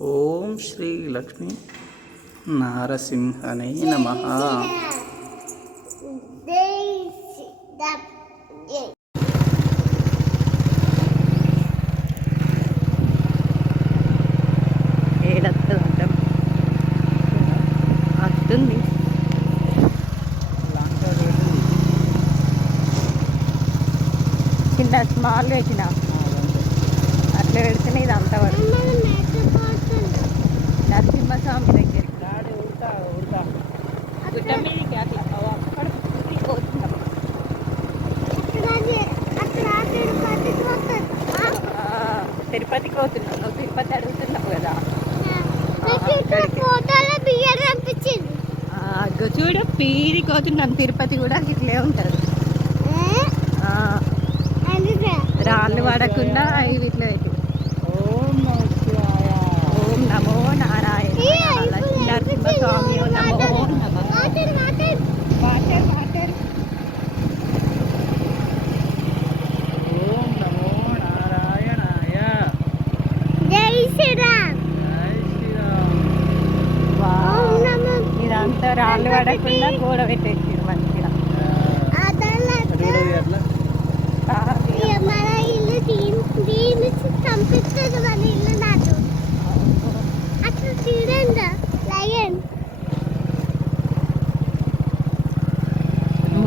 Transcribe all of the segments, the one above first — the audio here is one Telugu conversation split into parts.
ఓం శ్రీ లక్ష్మీ నారసింహనే నమ. ఇదిగో చూడు పీరి తిరుపతి కూడా ఇట్లే ఉంటుంది. రాళ్ళు పడకుండా ఇవి ఇట్లా ఓం నమో నారాయణ. నరసింహస్వామి నమో. నమో వాళ్ళు పడకుండా గోడ పెట్టేసారు మంచిగా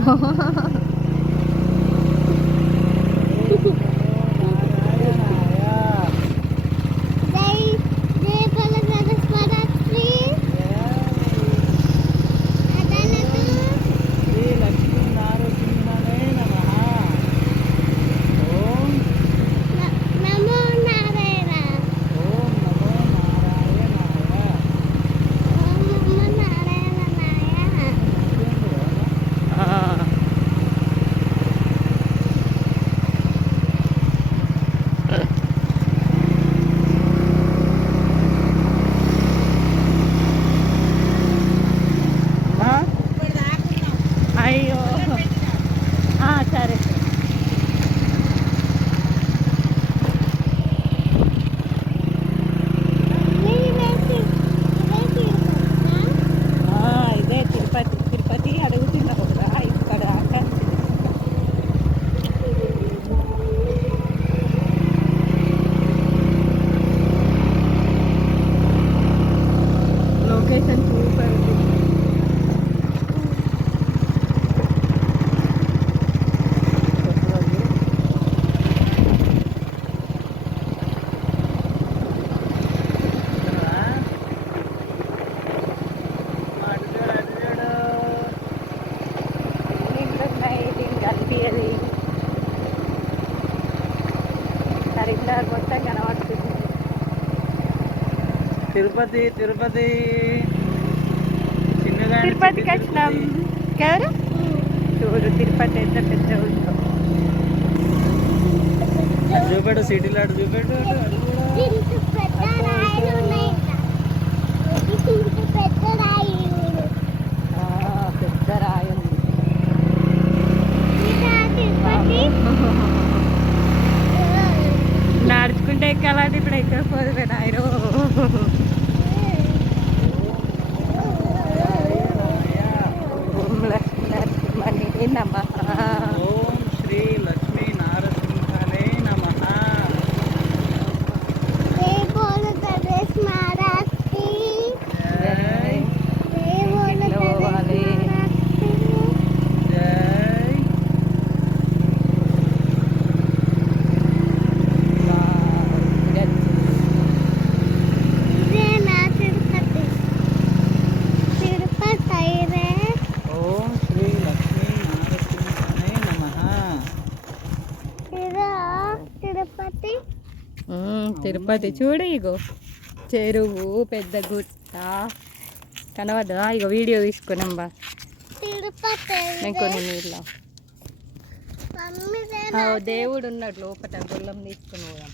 Oh. తిరుపతి తిరుపతి. తిరుపతి వచ్చినాం. కదా చూడు తిరుపతి ఎంత పెద్ద ఉందో చూపెడు సిటీ లాడు చూపెడు పెద్ద నడుచుకుంటే ఎక్కాలంటే ఇప్పుడు ఎక్కడ పోదు తిరుపతి చూడు ఇగో. చెరువు పెద్ద గుట్ట. కనబడ్డా ఇగో వీడియో తీసుకున్నాంబా కొన్ని నీళ్ళు. దేవుడు ఉన్నాడు లోపల గుళ్ళం తీసుకుని పోదాం.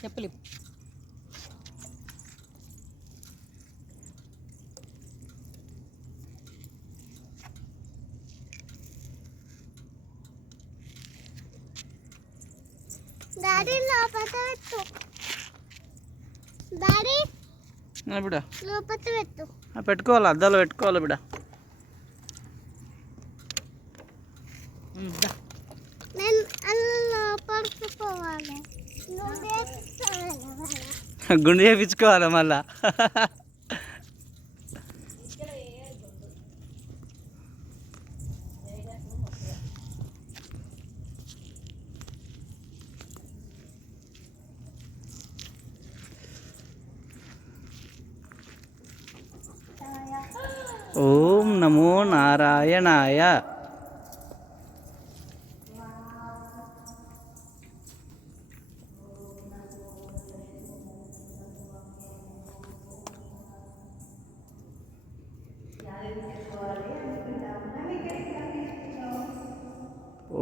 చెప్పలేదు డాడీ లోపల పెట్టు. డాడీ లోపల పెట్టుకోవాలి? అద్దాలు పెట్టుకోవాలి తీసుకోవాలి గుండు చేయించుకోవాలి మళ్ళా ఓం నమో నారాయణాయ.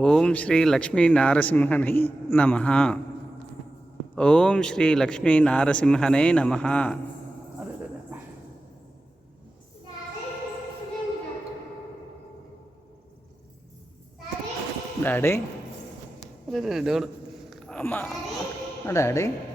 ఓం శ్రీ లక్ష్మీ నారసింహనే నమ. ఓం శ్రీ లక్ష్మీ నారసింహనే నమ. ഡാഡി. അമ്മ. ഡാഡി.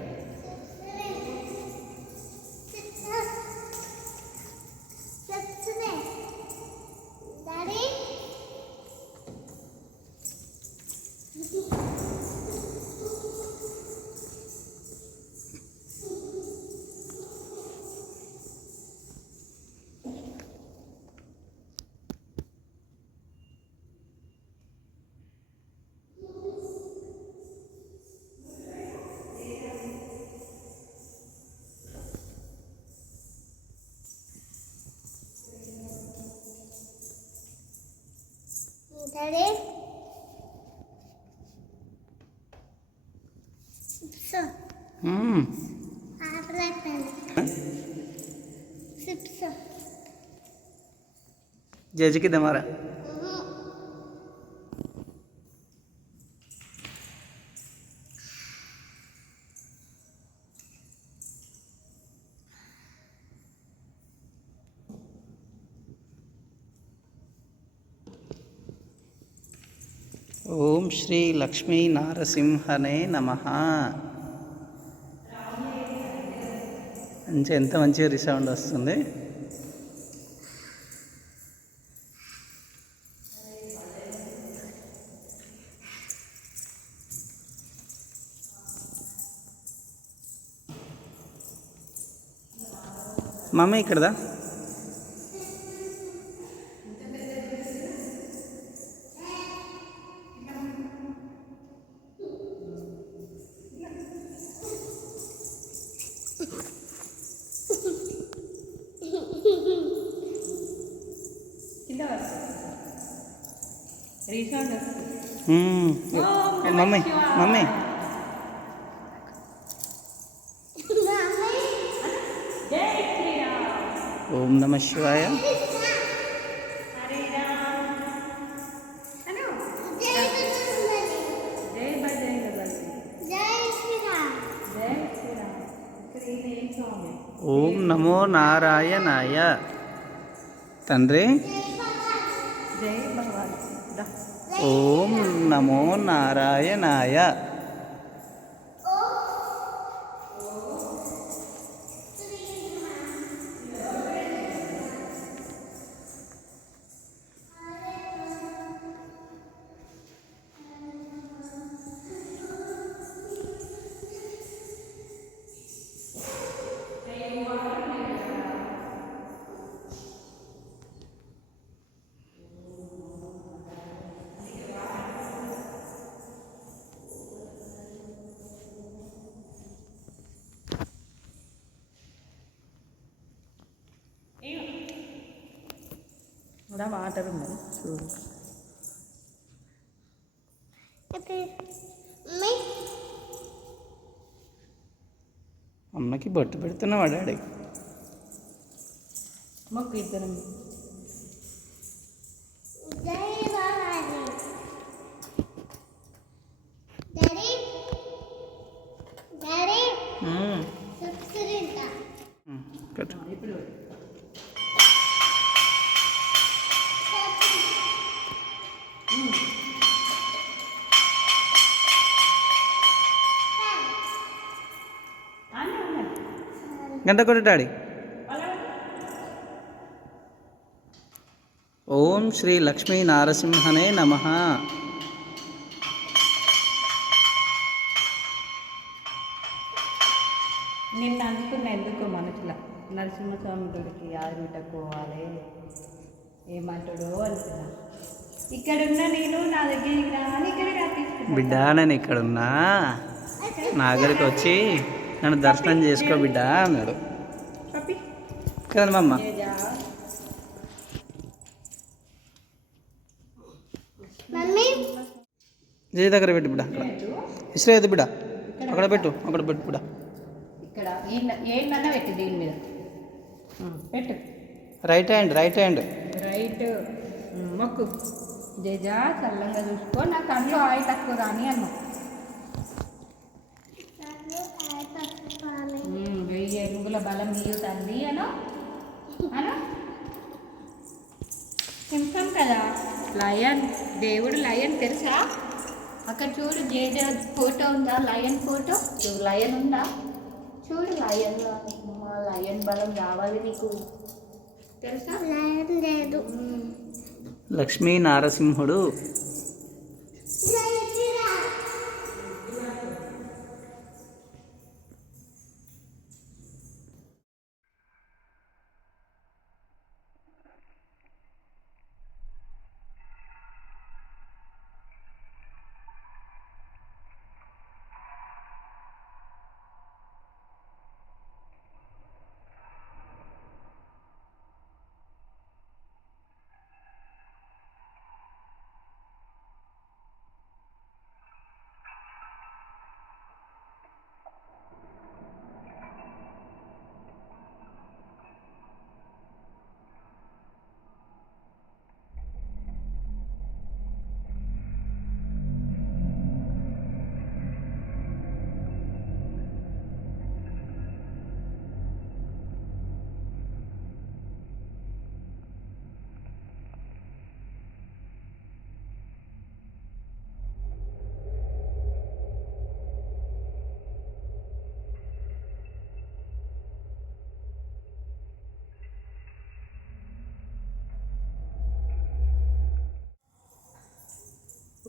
జజికి దమారా ఓం శ్రీ లక్ష్మీ నారసింహనే నమ మంచి ఎంత మంచిగా రిసౌండ్ వస్తుంది? మమ్మీ ఇక్కడదా? ఈయన ఏం స్వామి ఓం నమో నారాయణాయ. తండ్రి. ఓం నమో నారాయణాయ. కూడా వాటర్ ఉన్నది చూడు ఇది మై అమ్మకి బొట్టు పెడుతున్నావా డాడీ మొక్కు ఇద్దరం. ఇప్పుడు గంట కొట్టు డాడీ. ఓం శ్రీ లక్ష్మీ నారసింహనే నమ. నిన్న అనుకున్న ఎందుకు మనసులో నరసింహస్వామి గుడికి ఆరుటకోవాలి ఏమంటాడో అనుకున్నా. ఇక్కడున్న నేను నా దగ్గరికి రాని ఇక్కడ బిడ్డ నేను ఇక్కడున్నా. నా దగ్గరికి వచ్చి నన్ను దర్శనం చేసుకో బిడ్డ అన్నాడు. పప్పి కదండి మమ్మ మమ్మీ. జయ దగ్గర పెట్టు బిడ్డ అక్కడ. ఇసులేదు బిడ్డ. అక్కడ పెట్టు అక్కడ పెట్టు బిడ్డ. పెట్టు దీని మీద? పెట్టు. Right hand right hand right మొక్కు. జేజా చల్లంగా చూసుకో. నా కళ్ళు ఆయి తక్కువ రాని అన్న నాకు ఆటపాలి వెయ్యి ఎరుగుల బలం నీయు తల్లి అను? అను? సింహం కదా? లయన్. దేవుడు లయన్ తెలుసా? అక్కడ చూడు జేజ ఫోటో ఉందా? Lion photo? చూడు లయన్ ఉందా? చూడు లయన్ లయన్ బలం రావాలి నీకు. తెలుసా? లేదు లక్ష్మీ నారసింహుడు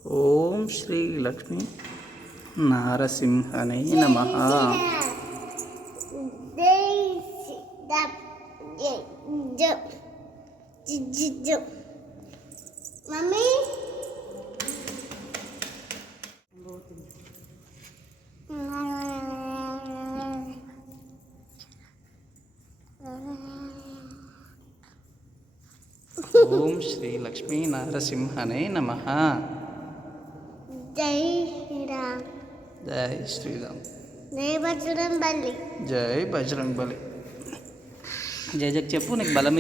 ఓం శ్రీ లక్ష్మీ నారసింహనే నమ. మమ్మీ? ఓం శ్రీ లక్ష్మీ నారసింహనే నమ. జై శ్రీరామ్. జై శ్రీరామ్. జై బజరం బల్లి జై బజరంగ్ బలి జై జగ్ చెప్పు నీకు బలం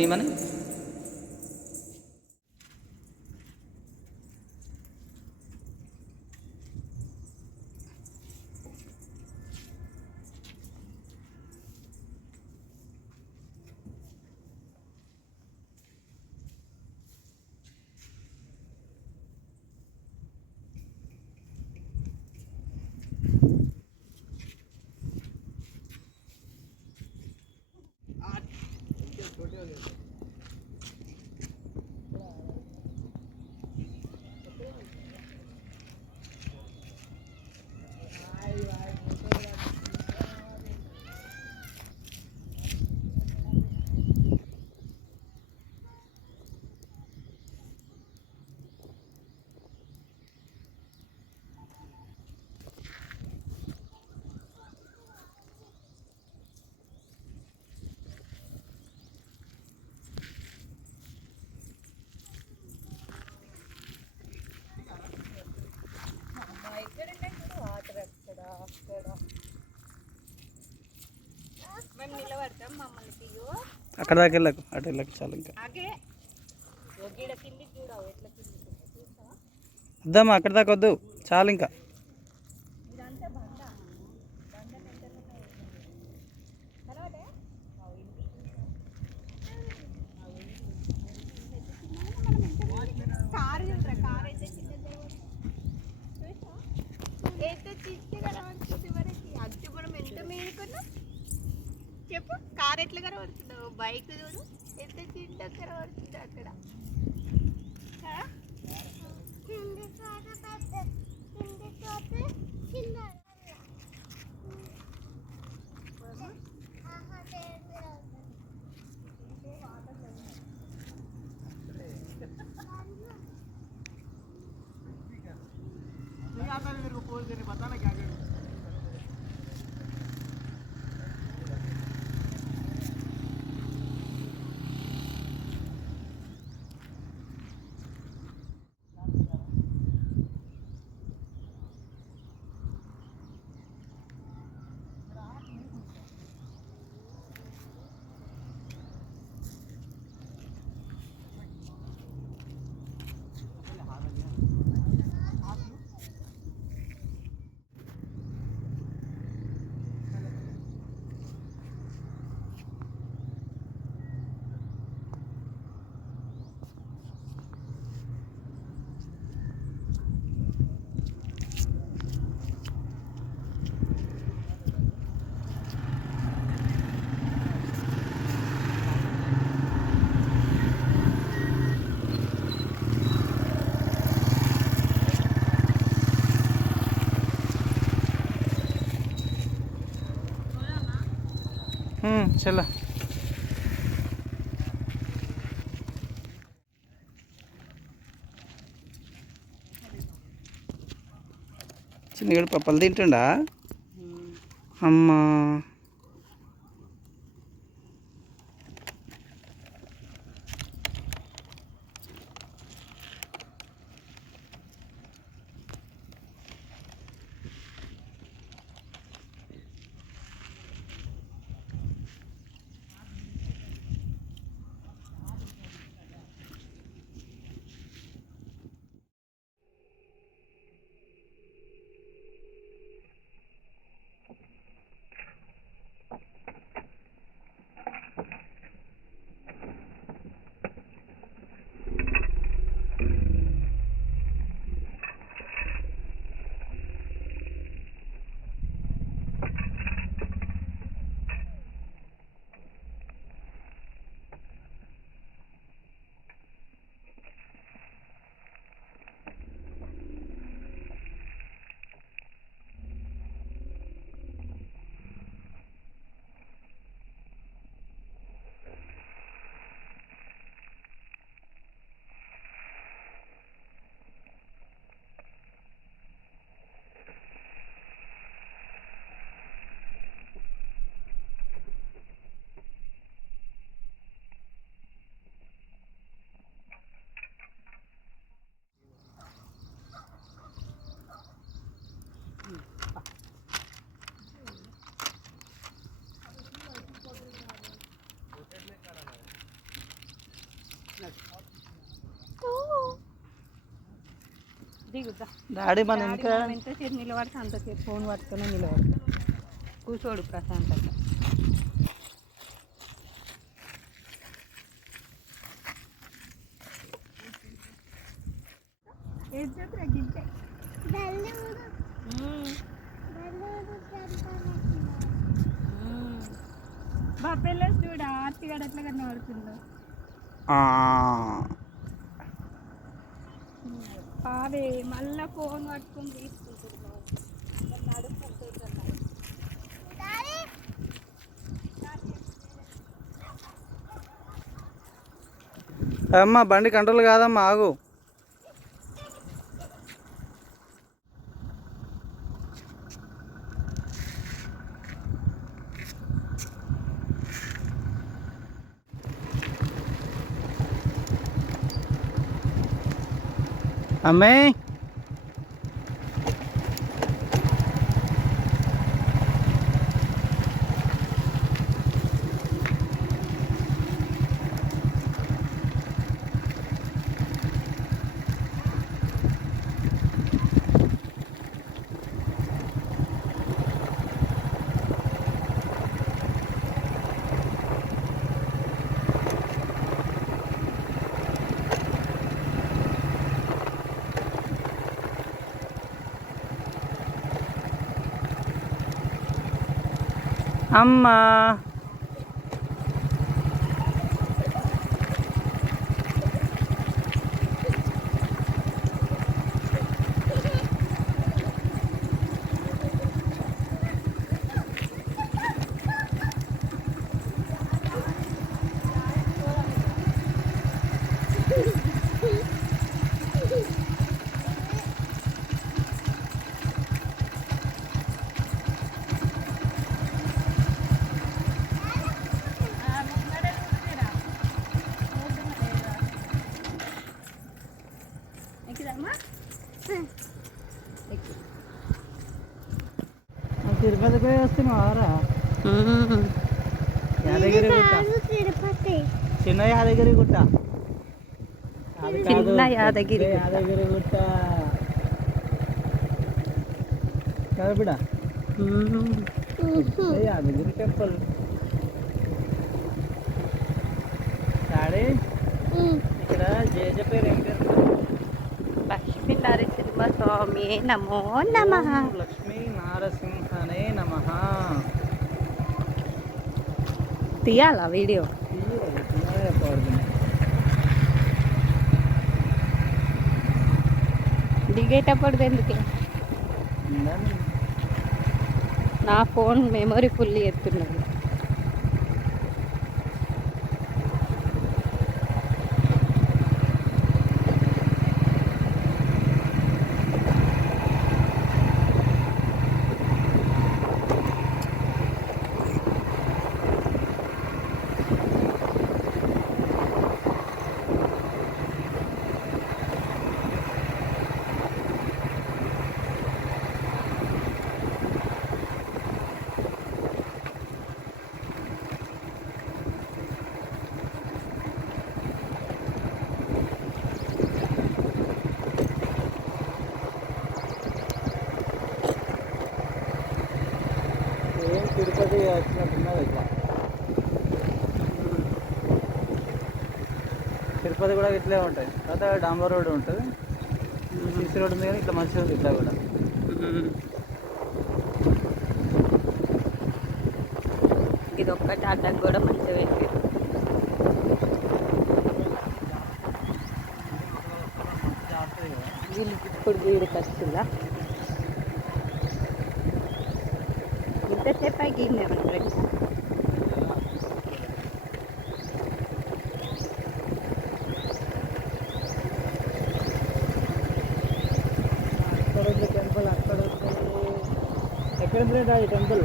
అక్కడ దాకా వెళ్ళకు అటు వెళ్ళకు చాలు ఇంకా. వద్దమ్మా అక్కడ దాకా వద్దు చాలు ఇంకా. బైక్ చూడు ఎంత చిన్న కనబడుతుందో అక్కడ ఆ? కింది చోట పెద్ద కింది చోట చిన్న ఆహా, దేవుడు. చల్ల. చిన్నగడు పప్పలు తింటుండా? అమ్మా. దిగుతా. డాడీ మన ఇంకా ఎంతసేపు నిలబడితే అంతసేపు ఫోన్ పట్టుకునే నిలబడి కూర్చోడు ప్రశాంతంగా. పావే మళ్ళా ఫోన్ పట్టుకొని తీసుకుంటున్నావు అమ్మ బండి కంట్రోల్ కాదమ్మా ఆగు. అమ్మే అమ్మా తిరుపతికి పోయి వస్తున్నావారా యాదగిరి గుట్ట చిన్న యాదగిరి గుట్ట చిన్న యాదగిరి. యాదగిరి గుట్ట కదా పెద్ద యాదగిరి టెంపుల్. ఇక్కడ జేజ పేరు ఏం పేరు? లక్ష్మీ నరసింహ స్వామి నమో నమ. లక్ష్మీ నారసింహనే నమ. తీయాలా వీడియో? దిగేటప్పుడు ఎందుకే? నా ఫోన్ మెమరీ ఫుల్ ఎత్తున్నది. తిరుపతి వచ్చినట్టున్నది ఇట్లా తిరుపతి కూడా ఇట్లే ఉంటాయి. తర్వాత డాంబర్ రోడ్ ఉంటుంది. సిసి రోడ్ ఉంది కానీ ఇట్లా మంచిగా ఉంది ఇట్లా కూడా. ఇది ఒక్కటి అడ్డం కూడా మంచిగా పెట్టారు వీళ్ళు ఇప్పుడు వీడికి వచ్చిందా ఇంతసేపు అయ్యి ఉంటారు అక్కడ ఉంది టెంపుల్